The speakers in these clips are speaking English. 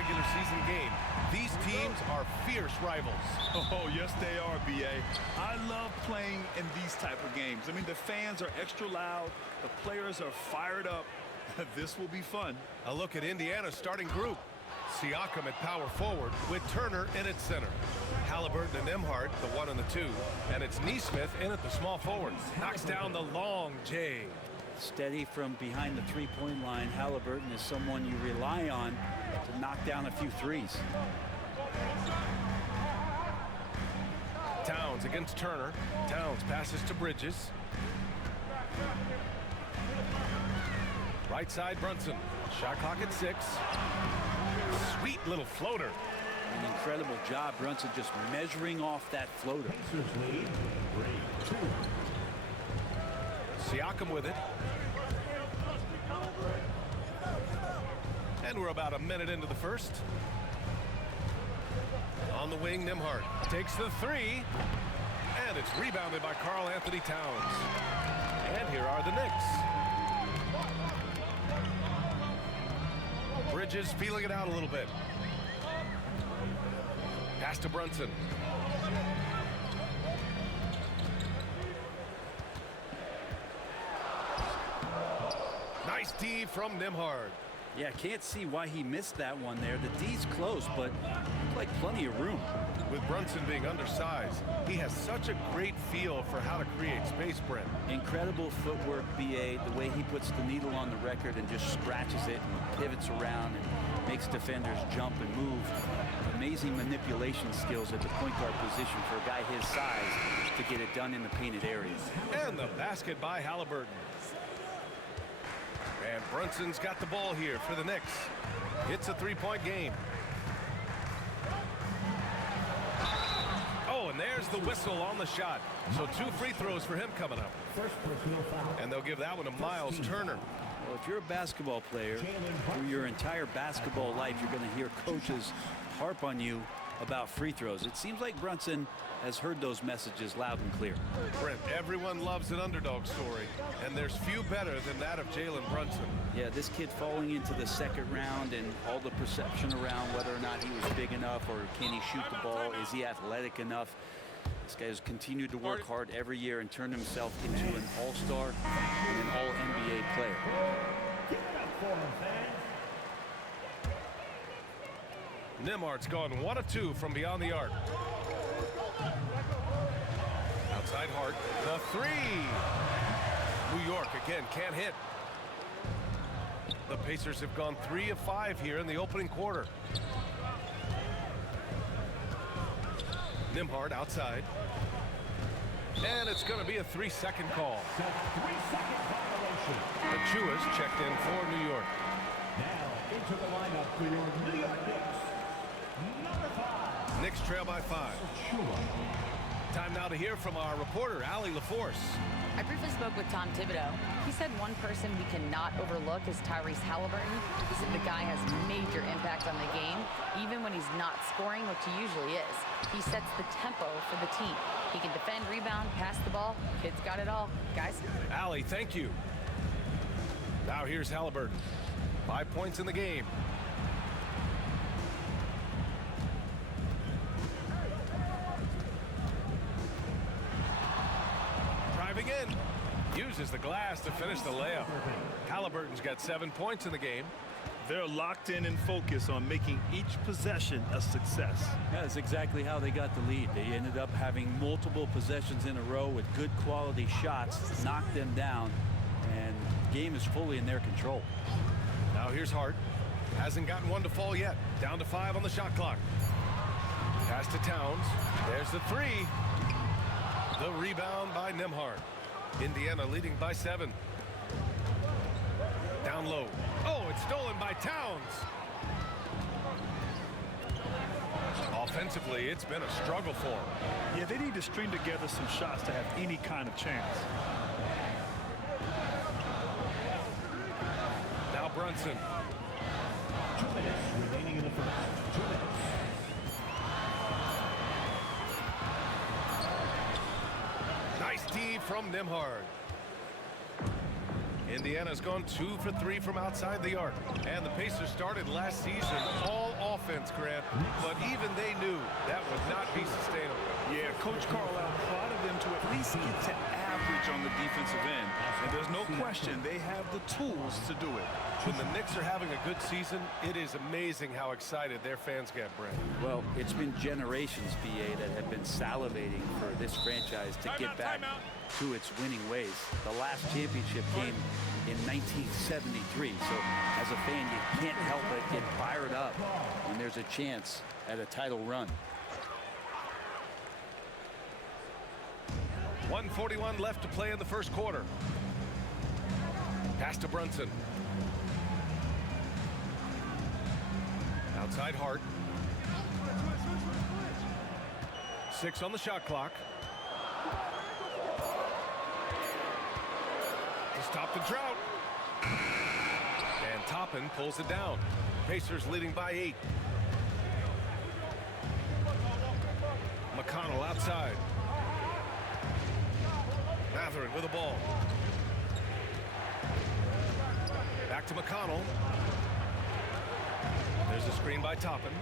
regular season game. These teams are fierce rivals. Oh, yes, they are, B.A. I love playing in these type of games. I mean, the fans are extra loud. The players are fired up. This will be fun. A look at Indiana's starting group. Siakam at power forward with Turner in at center. Halliburton and Nembhard, the 1 and the 2. And it's Nesmith in at the small forward. Knocks down the long J. Steady from behind the three-point line. Halliburton is someone you rely on to knock down a few threes. Towns against Turner. Towns passes to Bridges. Right side Brunson. Shot clock at 6. Sweet little floater. An incredible job, Brunson, just measuring off that floater. Siakam with it. And we're about a minute into the first. On the wing, Nembhard takes the 3. And it's rebounded by Karl Anthony Towns. And here are the Knicks. Bridges feeling it out a little bit. Pass to Brunson. Nice D from Nembhard. Yeah, can't see why he missed that one there. The D's close, but like plenty of room. With Brunson being undersized, he has such a great feel for how to create space, Brent. Incredible footwork, B.A. The way he puts the needle on the record and just scratches it and pivots around and makes defenders jump and move. Amazing manipulation skills at the point guard position for a guy his size to get it done in the painted areas. And the basket by Halliburton. And Brunson's got the ball here for the Knicks. It's a three-point game. Oh, and there's the whistle on the shot. So 2 free throws for him coming up. And they'll give that one to Miles Turner. Well, if you're a basketball player, through your entire basketball life, you're going to hear coaches harp on you about free throws. It seems like Brunson has heard those messages loud and clear. Brent, everyone loves an underdog story, and there's few better than that of Jalen Brunson. Yeah, this kid falling into the second round and all the perception around whether or not he was big enough or can he shoot the ball, is he athletic enough? This guy has continued to work hard every year and turn himself into an all-star and an all-NBA player. Give it up for him, fans. Nembhard's gone 1 of 2 from beyond the arc. Outside Hart, the 3. New York again can't hit. The Pacers have gone 3 of 5 here in the opening quarter. Nembhard outside. And it's going to be a 3-second call. 3-second violation. Achua's checked in for New York. Now into the lineup for your New York Knicks. Number 5. Knicks trail by 5. Time now to hear from our reporter, Allie LaForce. I briefly spoke with Tom Thibodeau. He said one person we cannot overlook is Tyrese Halliburton. He said the guy has major impact on the game, even when he's not scoring, which he usually is. He sets the tempo for the team. He can defend, rebound, pass the ball. Kid's got it all. Guys? Allie, thank you. Now here's Halliburton. 5 points in the game. Driving in. Uses the glass to finish the layup. Halliburton's got 7 points in the game. They're locked in and focused on making each possession a success. That's exactly how they got the lead. They ended up having multiple possessions in a row with good quality shots, knocked them down, and the game is fully in their control. Now here's Hart. Hasn't gotten one to fall yet. Down to 5 on the shot clock. Pass to Towns. There's the 3. The rebound by Nembhard. Indiana leading by 7. Down low. Oh, it's stolen by Towns. Offensively, it's been a struggle for them. Yeah, they need to string together some shots to have any kind of chance. Now Brunson. 2 minutes remaining in the first. 2 minutes. Nice D from Nembhard. Indiana's gone 2 for 3 from outside the arc. And the Pacers started last season all offense, Grant, but even they knew that would not be sustainable. Yeah, Coach Carlisle prodded them to at least get to average on the defensive end. And there's no question they have the tools to do it. When the Knicks are having a good season, it is amazing how excited their fans get, Brent. Well, it's been generations, BA, that have been salivating for this franchise to get back to its winning ways. The last championship came in 1973, so as a fan, you can't help but get fired up when there's a chance at a title run. 1:41 left to play in the first quarter. Pass to Brunson. Outside Hart. 6 on the shot clock. To stop the drought. And Toppin pulls it down. Pacers leading by 8. McConnell outside. Matherin with the ball. Back to McConnell. There's a screen by Toppin.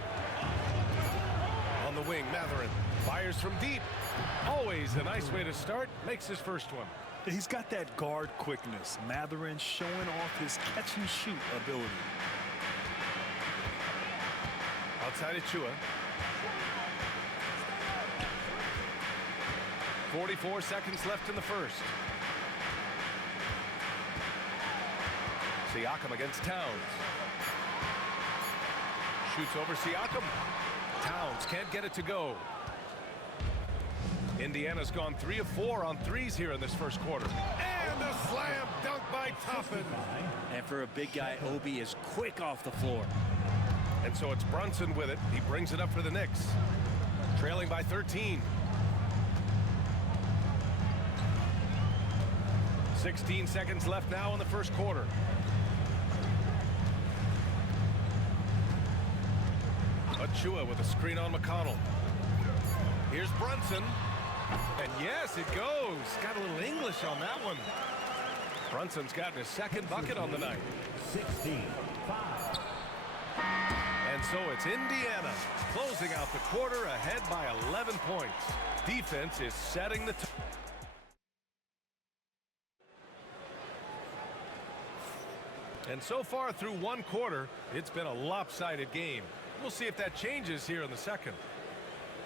On the wing, Matherin fires from deep. Always a nice way to start. Makes his first one. He's got that guard quickness. Matherin showing off his catch and shoot ability. Outside Achua. 44 seconds left in the first. Siakam against Towns. Shoots over Siakam. Towns can't get it to go. Indiana's gone 3 of 4 on threes here in this first quarter. And a slam dunk by Toppin. And for a big guy, Obi is quick off the floor. And so it's Brunson with it. He brings it up for the Knicks. Trailing by 13. 16 seconds left now in the first quarter. Achua with a screen on McConnell. Here's Brunson. And yes, it goes. Got a little English on that one. Brunson's gotten his second bucket on the night. 16-5. And so it's Indiana closing out the quarter ahead by 11 points. Defense is setting the tone. And so far through one quarter, it's been a lopsided game. We'll see if that changes here in the second.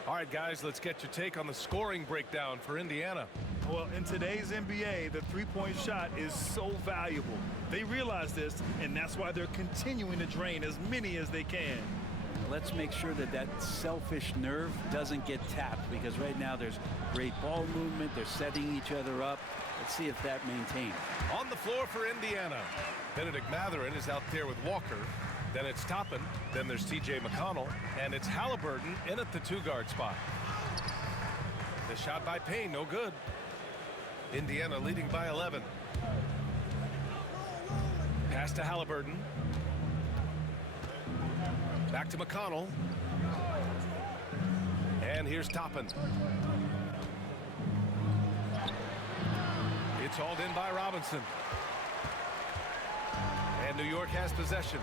All right, guys, let's get your take on the scoring breakdown for Indiana. Well, in today's NBA, the three-point shot is so valuable. They realize this, and that's why they're continuing to drain as many as they can. Let's make sure that that selfish nerve doesn't get tapped, because right now there's great ball movement. They're setting each other up. Let's see if that maintains. On the floor for Indiana, Benedict Matherin is out there with Walker. Then it's Toppin. Then there's T.J. McConnell. And it's Halliburton in at the two-guard spot. The shot by Payne, no good. Indiana leading by 11. Pass to Halliburton. Back to McConnell. And here's Toppin. It's hauled in by Robinson. And New York has possession.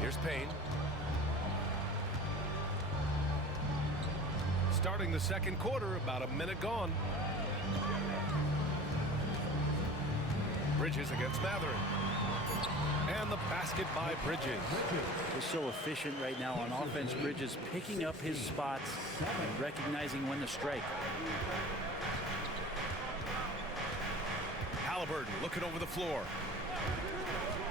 Here's Payne. Starting the second quarter, about a minute gone. Bridges against Matherin. And the basket by Bridges. He's so efficient right now on offense. Bridges picking up his spots and recognizing when to strike. Halliburton looking over the floor.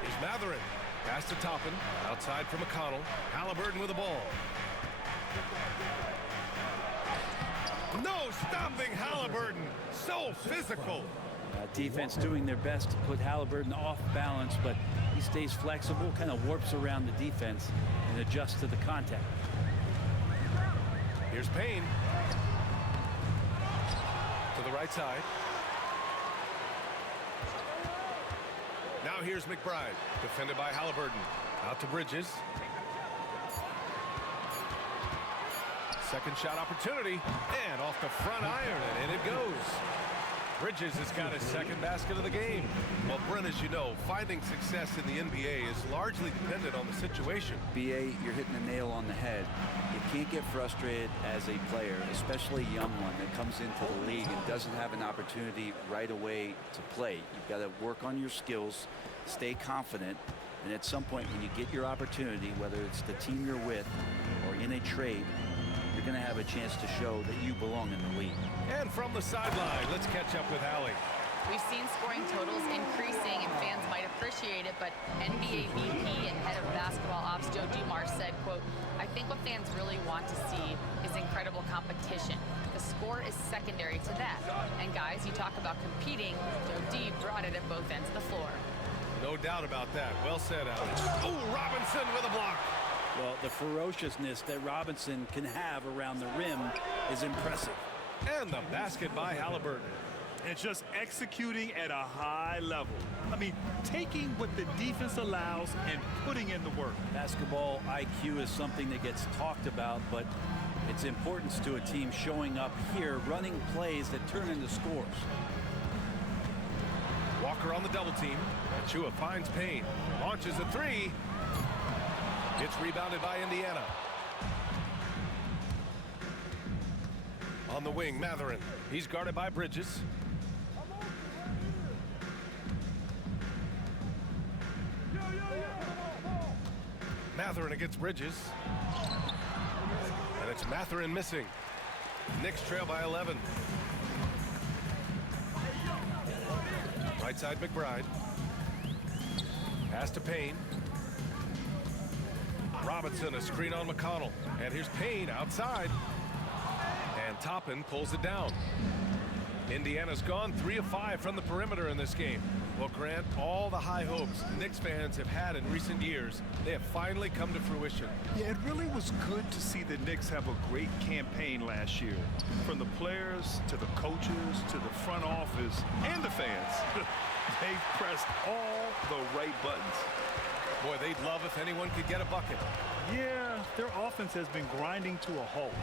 Here's Matherin. Pass to Toppin. Outside for McConnell. Halliburton with the ball. No stopping Halliburton. So physical. Defense doing their best to put Halliburton off balance, but he stays flexible, kind of warps around the defense and adjusts to the contact. Here's Payne. To the right side. Now here's McBride, defended by Halliburton. Out to Bridges. Second shot opportunity, and off the front iron, and in it goes. Bridges has got his second basket of the game. Well, Brent, as you know, finding success in the NBA is largely dependent on the situation. BA, you're hitting the nail on the head. You can't get frustrated as a player, especially a young one that comes into the league and doesn't have an opportunity right away to play. You've got to work on your skills, stay confident, and at some point when you get your opportunity, whether it's the team you're with or in a trade, you're going to have a chance to show that you belong in the league. And from the sideline, let's catch up with Allie. We've seen scoring totals increasing, and fans might appreciate it, but NBA VP and head of basketball ops Joe Dumars said, quote, "I think what fans really want to see is incredible competition. The score is secondary to that. And guys, you talk about competing, Joe D brought it at both ends of the floor." No doubt about that. Well said, Allie. Oh, Robinson with a block. Well, the ferociousness that Robinson can have around the rim is impressive. And the basket by Halliburton. And just executing at a high level. I mean, taking what the defense allows and putting in the work. Basketball IQ is something that gets talked about, but its importance to a team showing up here, running plays that turn into scores. Walker on the double team. Achua finds Payne. Launches a three. It's rebounded by Indiana. On the wing, Matherin. He's guarded by Bridges. Matherin against Bridges. And it's Matherin missing. Knicks trail by 11. Right side, McBride. Pass to Payne. Robinson, a screen on McConnell. And here's Payne outside. And Toppin pulls it down. Indiana's gone 3 of 5 from the perimeter in this game. Well, Grant, all the high hopes Knicks fans have had in recent years, they have finally come to fruition. Yeah, it really was good to see the Knicks have a great campaign last year. From the players to the coaches to the front office and the fans. They've pressed all the right buttons. Boy, they'd love if anyone could get a bucket. Yeah, their offense has been grinding to a halt.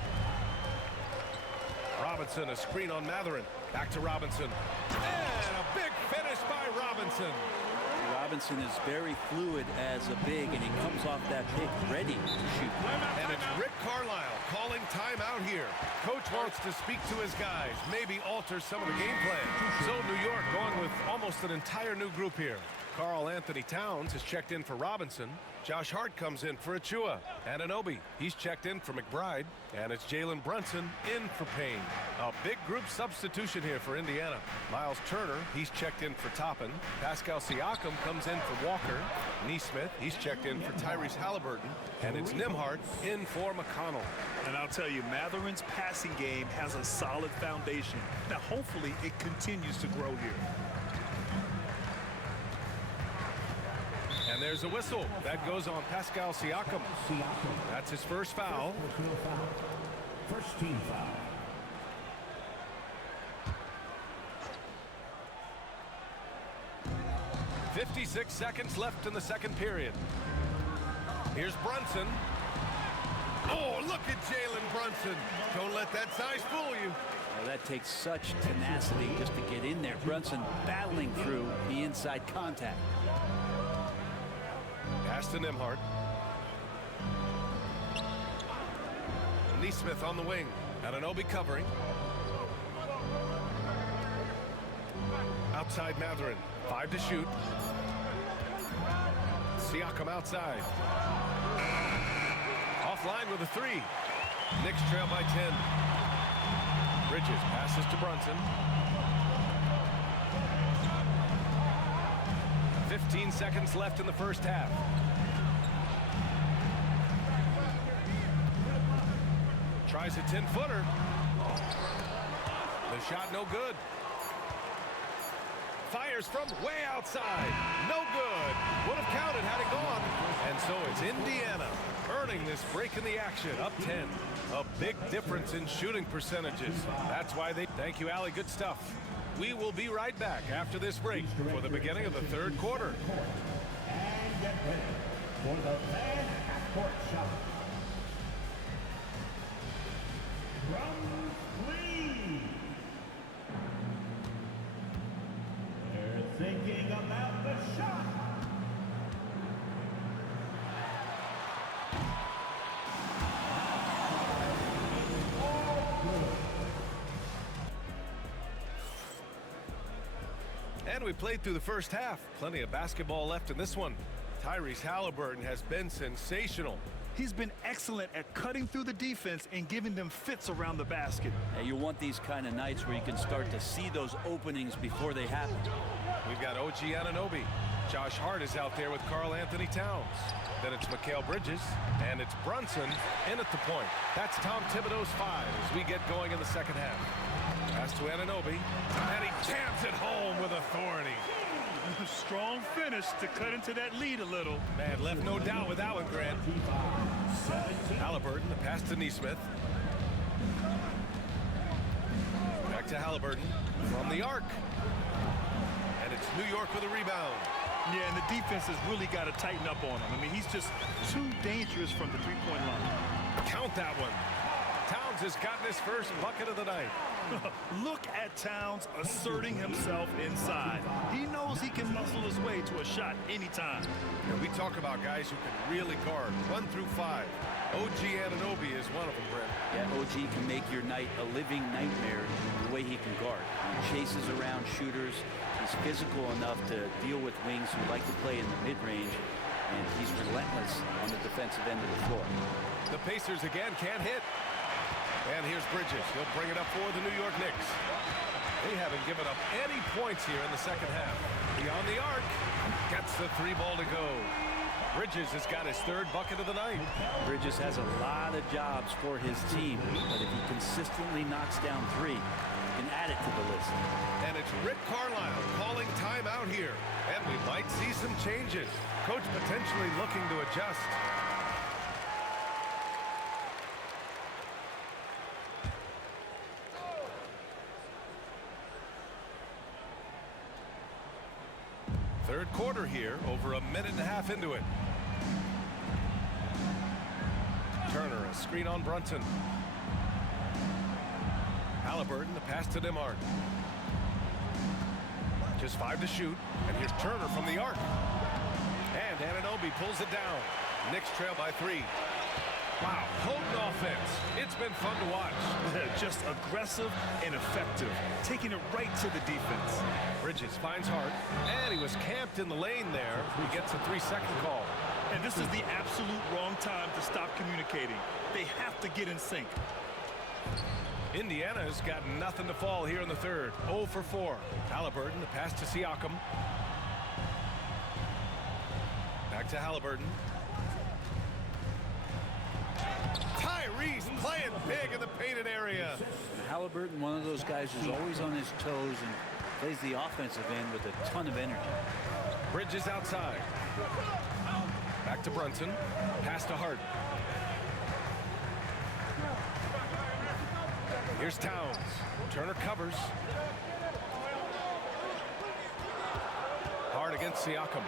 Robinson, a screen on Matherin. Back to Robinson. And a big finish by Robinson. Robinson is very fluid as a big, and he comes off that pick ready to shoot. And it's Rick Carlisle calling timeout here. Coach wants to speak to his guys, maybe alter some of the game plan. So New York going with almost an entire new group here. Karl Anthony Towns has checked in for Robinson. Josh Hart comes in for Achua. Anunoby, he's checked in for McBride. And it's Jalen Brunson in for Payne. A big group substitution here for Indiana. Miles Turner, he's checked in for Toppin. Pascal Siakam comes in for Walker. Neesmith, he's checked in for Tyrese Halliburton. And it's Nembhard in for McConnell. And I'll tell you, Matherin's passing game has a solid foundation. Now, hopefully, it continues to grow here. And there's a whistle. That goes on Pascal Siakam. That's his first foul. First team foul. .56 seconds left in the second period. Here's Brunson. Oh, look at Jalen Brunson. Don't let that size fool you. Well, that takes such tenacity just to get in there. Brunson battling through the inside contact. Pass to Nembhard. Neesmith on the wing. Anunoby covering. Outside Matherin. 5 to shoot. Siakam outside. Offline with a 3. Knicks trail by 10. Bridges passes to Brunson. 15 seconds left in the first half. Tries a 10-footer. The shot no good. Fires from way outside. No good. Would have counted had it gone. And so it's Indiana earning this break in the action. Up 10. A big difference in shooting percentages. That's why they... Thank you, Allie. Good stuff. We will be right back after this break for the beginning of the third quarter. And get ready for the fan half-court shot. From Lee. And we played through the first half. Plenty of basketball left in this one. Tyrese Halliburton has been sensational. He's been excellent at cutting through the defense and giving them fits around the basket. You want these kind of nights where you can start to see those openings before they happen. We've got OG Anunoby. Josh Hart is out there with Karl Anthony Towns. Then it's Mikal Bridges, and it's Brunson in at the point. That's Tom Thibodeau's 5 as we get going in the second half. Pass to Anunoby, and he jams it home with authority. Strong finish to cut into that lead a little. Man, left no doubt with that one, Grant. Halliburton, the pass to Nesmith. Back to Halliburton from the arc. And it's New York with a rebound. Yeah, and the defense has really got to tighten up on him. I mean, he's just too dangerous from the three-point line. Count that one. Towns has gotten his first bucket of the night. Look at Towns asserting himself inside. He knows he can muscle his way to a shot anytime. And we talk about guys who can really guard 1 through 5. OG Anunoby is one of them, Brent. Yeah, OG can make your night a living nightmare the way he can guard. He chases around shooters. He's physical enough to deal with wings who like to play in the mid-range, and he's relentless on the defensive end of the floor. The Pacers again can't hit. And here's Bridges. He'll bring it up for the New York Knicks. They haven't given up any points here in the second half. Beyond the arc. Gets the 3 ball to go. Bridges has got his 3rd bucket of the night. Bridges has a lot of jobs for his team, but if he consistently knocks down 3, he can add it to the list. And it's Rick Carlisle calling timeout here. And we might see some changes. Coach potentially looking to adjust. Third quarter here, over a minute and a half into it. Turner, a screen on Brunson. Halliburton, the pass to Nembhard. Just 5 to shoot, and here's Turner from the arc. And Anunoby pulls it down. Knicks trail by 3. Wow, potent offense. It's been fun to watch. Just aggressive and effective, taking it right to the defense. Bridges finds Hart, and he was camped in the lane there. He gets a 3-second call. And this is the absolute wrong time to stop communicating. They have to get in sync. Indiana's got nothing to fall here in the third. 0 for 4. Halliburton, the pass to Siakam. Back to Halliburton. Tyrese playing big in the painted area. Halliburton, one of those guys who's always on his toes and plays the offensive end with a ton of energy. Bridges outside. Back to Brunson. Pass to Hart. Here's Towns. Turner covers. Hart against Siakam.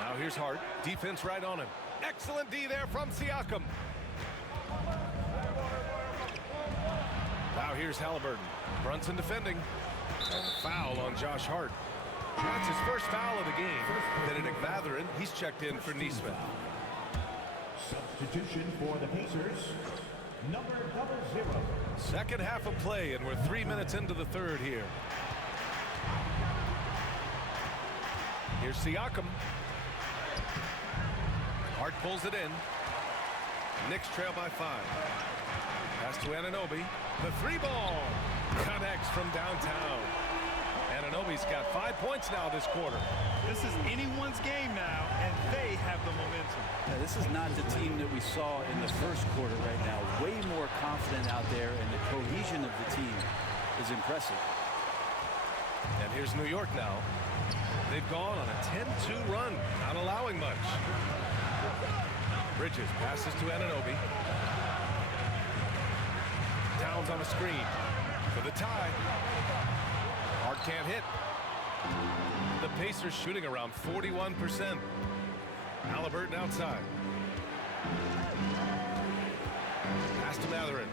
Now here's Hart. Defense right on him. Excellent D there from Siakam. Now here's Halliburton. Brunson defending. And a foul on Josh Hart. That's his first foul of the game. Benedict Mathurin, he's checked in for Nesmith. Substitution for the Pacers, number 00. Second half of play, and we're 3 minutes into the third here. Here's Siakam. Hart pulls it in. Knicks trail by 5. Pass to Anunoby. The 3 ball connects from downtown. Anunoby's got 5 points now this quarter. This is anyone's game now, and they have the momentum. Yeah, this is not the team that we saw in the first quarter right now. Way more confident out there, and the cohesion of the team is impressive. And here's New York now. They've gone on a 10-2 run, not allowing much. Bridges passes to Anunoby. Towns on a screen for the tie. Hart can't hit. The Pacers shooting around 41%. Halliburton outside. Pass to Mathurin.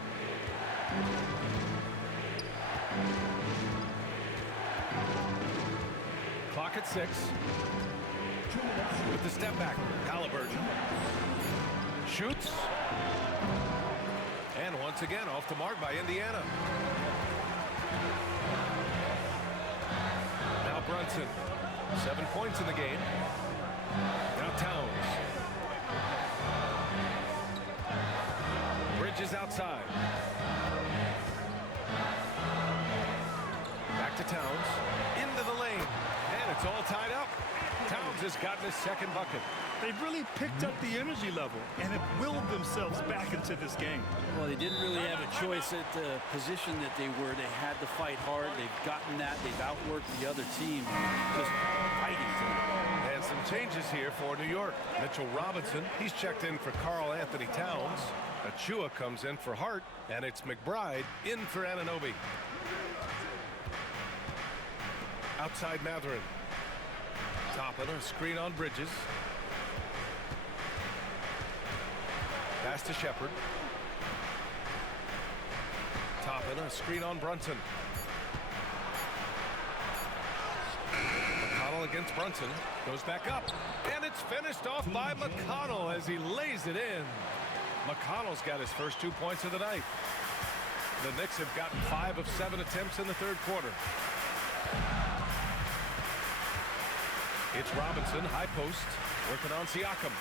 Clock at 6. With the step back, Halliburton shoots. And once again off the mark by Indiana. Now Brunson. 7 points in the game. Now Towns. Bridges outside. Back to Towns. Into the lane. And it's all tied up. Towns has gotten his second bucket. They've really picked up the energy level and have willed themselves back into this game. Well, they didn't really have a choice at the position that they were. They had to fight hard. They've gotten that. They've outworked the other team, just fighting for it. And some changes here for New York. Mitchell Robinson, he's checked in for Karl Anthony Towns. Achua comes in for Hart, and it's McBride in for Anunoby. Outside Mathurin. Toppin, a screen on Bridges. Pass to Shepard. Toppin, a screen on Brunson. McConnell against Brunson. Goes back up. And it's finished off by McConnell as he lays it in. McConnell's got his first 2 points of the night. The Knicks have gotten 5 of 7 attempts in the third quarter. It's Robinson, high post, working on Siakam.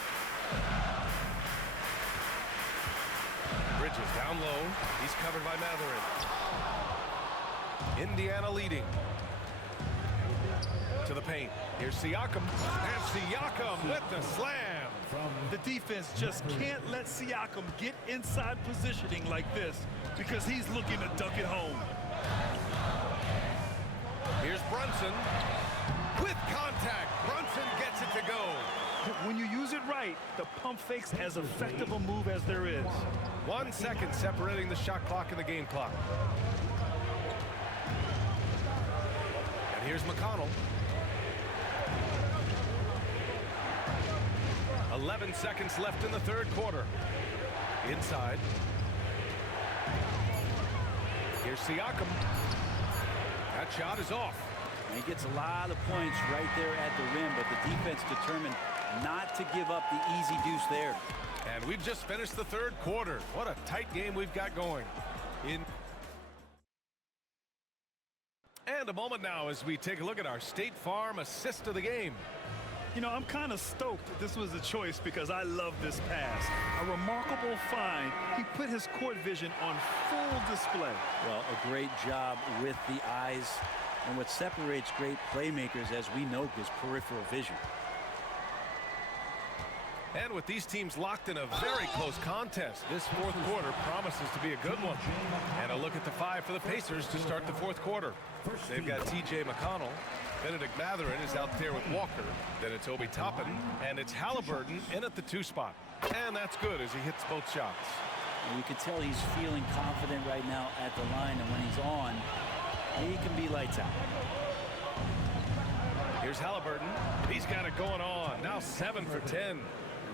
Bridges down low. He's covered by Mathurin. Indiana leading. To the paint. Here's Siakam. And Siakam with the slam. The defense just can't let Siakam get inside positioning like this because he's looking to dunk it home. Here's Brunson. With contact, Brunson gets it to go. When you use it right, the pump fake's as effective a move as there is. 1 second separating the shot clock and the game clock. And here's McConnell. 11 seconds left in the third quarter. Inside. Here's Siakam. That shot is off. And he gets a lot of points right there at the rim, but the defense determined not to give up the easy deuce there. And we've just finished the third quarter. What a tight game we've got going. And a moment now as we take a look at our State Farm assist of the game. You know, I'm kind of stoked that this was a choice because I love this pass. A remarkable find. He put his court vision on full display. Well, a great job with the eyes. And what separates great playmakers, as we know, is peripheral vision. And with these teams locked in a very close contest, this fourth quarter promises to be a good one. And a look at the 5 for the Pacers to start the fourth quarter. They've got T.J. McConnell. Benedict Mathurin is out there with Walker. Then it's Obi Toppin. And it's Halliburton in at the 2 spot. And that's good as he hits both shots. And you can tell he's feeling confident right now at the line. And when he's on, he can be lights out. Here's Halliburton. He's got it going on. Now 7 for 10.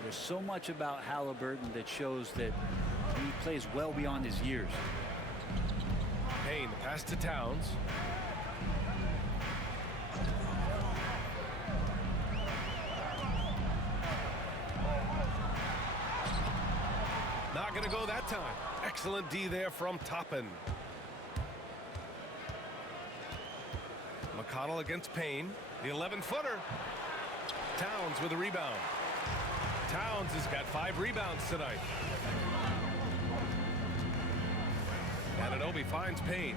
There's so much about Halliburton that shows that he plays well beyond his years. Payne, the pass to Towns. Not going to go that time. Excellent D there from Toppin. McConnell against Payne. The 11-footer. Towns with a rebound. Towns has got 5 rebounds tonight. Anunoby finds Payne.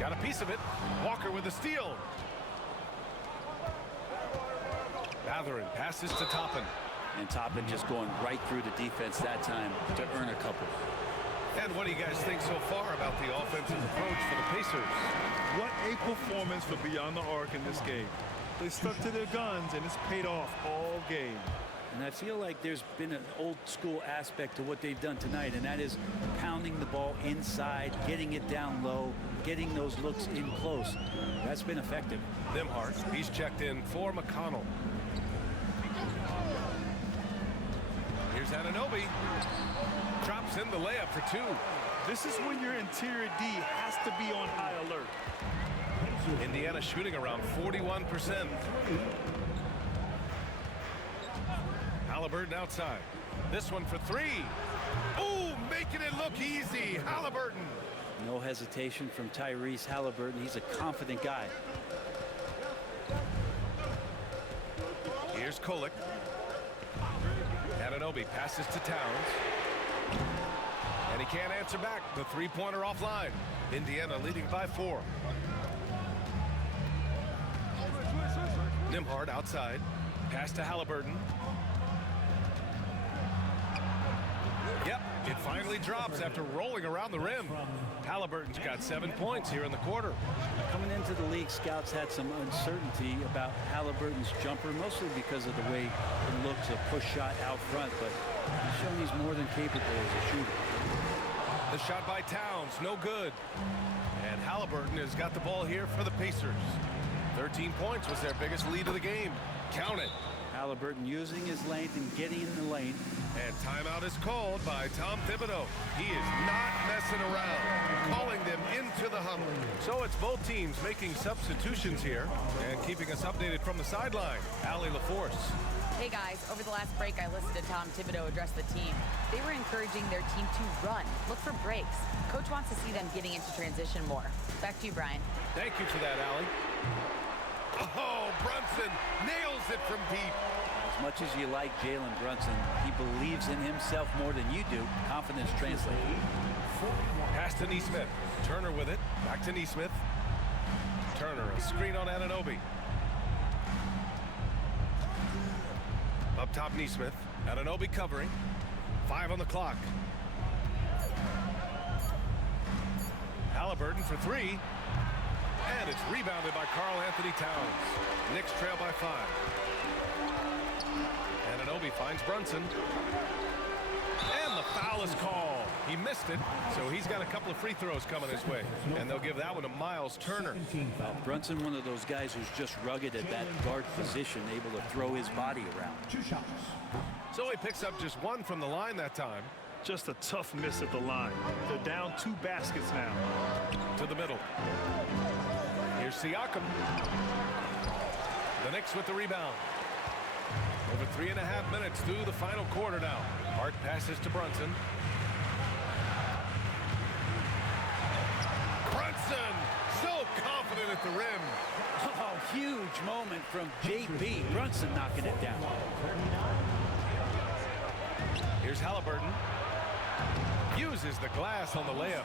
Got a piece of it. Walker with a steal. Mathurin passes to Toppin. And Toppin just going right through the defense that time to earn a couple. And what do you guys think so far about the offensive approach for the Pacers? What a performance for beyond the arc in this game. They stuck to their guns, and it's paid off all game. And I feel like there's been an old school aspect to what they've done tonight, and that is pounding the ball inside, getting it down low, getting those looks in close. That's been effective. Nembhard, he's checked in for McConnell. Here's Anunoby. Drops in the layup for 2. This is when your interior D has to be on high alert. Indiana shooting around 41%. Halliburton outside. This one for 3. Ooh, making it look easy. Halliburton. No hesitation from Tyrese Halliburton. He's a confident guy. Here's Kolek. Anunoby passes to Towns. And he can't answer back. The three-pointer offline. Indiana leading by 4. Nembhard outside. Pass to Halliburton. Yep, it finally drops after rolling around the rim. Halliburton's got 7 points here in the quarter. Coming into the league, scouts had some uncertainty about Halliburton's jumper, mostly because of the way it looks, a push shot out front, but he's shown he's more than capable as a shooter. The shot by Towns, no good. And Halliburton has got the ball here for the Pacers. 13 points was their biggest lead of the game. Count it. Halliburton using his length and getting in the lane. And timeout is called by Tom Thibodeau. He is not messing around, calling them into the huddle. So it's both teams making substitutions here and keeping us updated from the sideline. Allie LaForce. Hey guys, over the last break I listened to Tom Thibodeau address the team. They were encouraging their team to run, look for breaks. Coach wants to see them getting into transition more. Back to you, Brian. Thank you for that, Allie. Oh, Brunson nails it from deep. As much as you like Jalen Brunson, he believes in himself more than you do. Confidence translates. Pass to Nesmith. Turner with it. Back to Nesmith. Turner, a screen on Anunoby. Up top, Nesmith. Anunoby covering. 5 on the clock. Halliburton for 3. And it's rebounded by Karl Anthony Towns. Knicks trail by 5. Anunoby finds Brunson. And the foul is called. He missed it, so he's got a couple of free throws coming his way. And they'll give that one to Miles Turner. Brunson, one of those guys who's just rugged at that guard position, able to throw his body around. 2 shots. So he picks up just 1 from the line that time. Just a tough miss at the line. They're down 2 baskets now. To the middle. Here's Siakam. The Knicks with the rebound. Over 3.5 minutes through the final quarter now. Hart passes to Brunson. Brunson, so confident at the rim. Oh, huge moment from JB. Brunson knocking it down. Here's Halliburton. Uses the glass on the layup.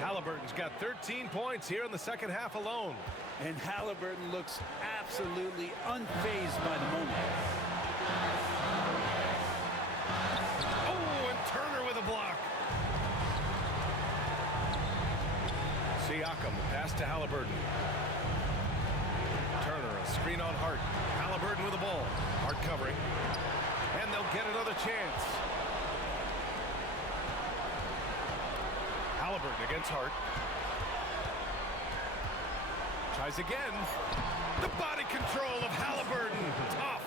Halliburton's got 13 points here in the second half alone. And Halliburton looks absolutely unfazed by the moment. Oh, and Turner with a block. Siakam, pass to Halliburton. Turner, a screen on Hart. Halliburton with the ball. Hart covering. And they'll get another chance. Halliburton against Hart. Tries again. The body control of Halliburton. Tough.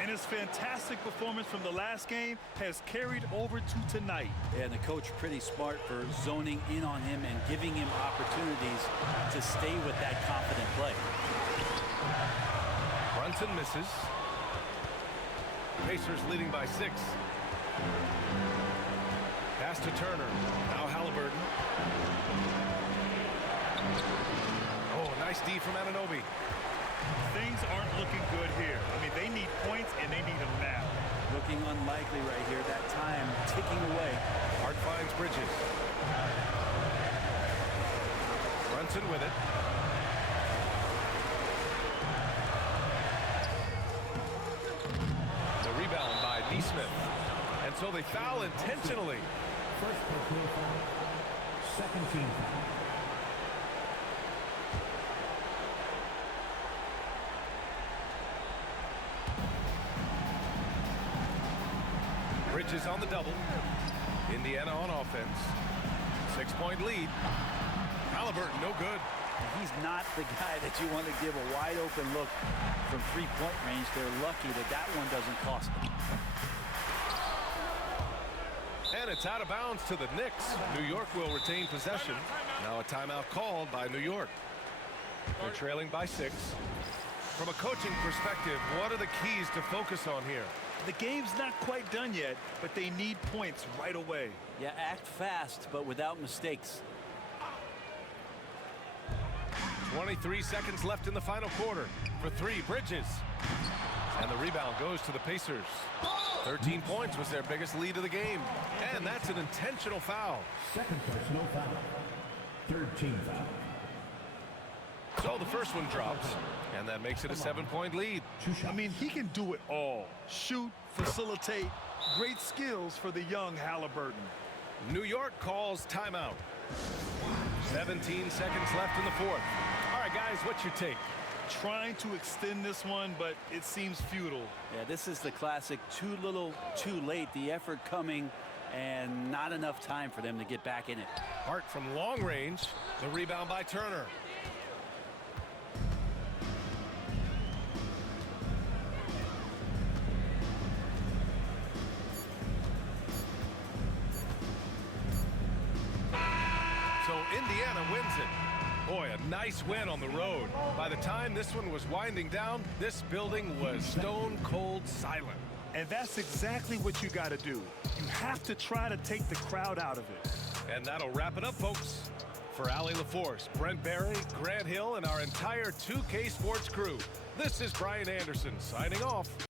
And his fantastic performance from the last game has carried over to tonight. And the coach pretty smart for zoning in on him and giving him opportunities to stay with that confident play. Brunson misses. Pacers leading by 6. Pass to Turner. Now Halliburton. Oh, nice D from Anunoby. Things aren't looking good here. I mean, they need points, and they need them now. Looking unlikely right here. That time ticking away. Hart finds Bridges. Brunson with it. The rebound by Nesmith. And so they foul intentionally. First personal foul. Second team foul. Bridges on the double. Indiana on offense. 6-point lead. Halliburton no good. He's not the guy that you want to give a wide open look from 3-point range. They're lucky that that one doesn't cost them. And it's out of bounds to the Knicks. New York will retain possession. Now a timeout called by New York. They're trailing by 6. From a coaching perspective, what are the keys to focus on here? The game's not quite done yet, but they need points right away. Yeah, act fast, but without mistakes. 23 seconds left in the final quarter. For three, Bridges. And the rebound goes to the Pacers. 13 points was their biggest lead of the game. And that's an intentional foul. Second personal foul. Third team foul. So the first one drops. And that makes it a 7-point lead. I mean, he can do it all. Shoot, facilitate. Great skills for the young Halliburton. New York calls timeout. 17 seconds left in the fourth. All right, guys, what's your take? Trying to extend this one, but it seems futile. Yeah, this is the classic too little, too late. The effort coming and not enough time for them to get back in it. Hart from long range. The rebound by Turner. So Indiana wins it. Boy, a nice win on the road. By the time this one was winding down, this building was stone cold silent. And that's exactly what you got to do. You have to try to take the crowd out of it. And that'll wrap it up, folks. For Allie LaForce, Brent Barry, Grant Hill, and our entire 2K Sports crew, this is Brian Anderson signing off.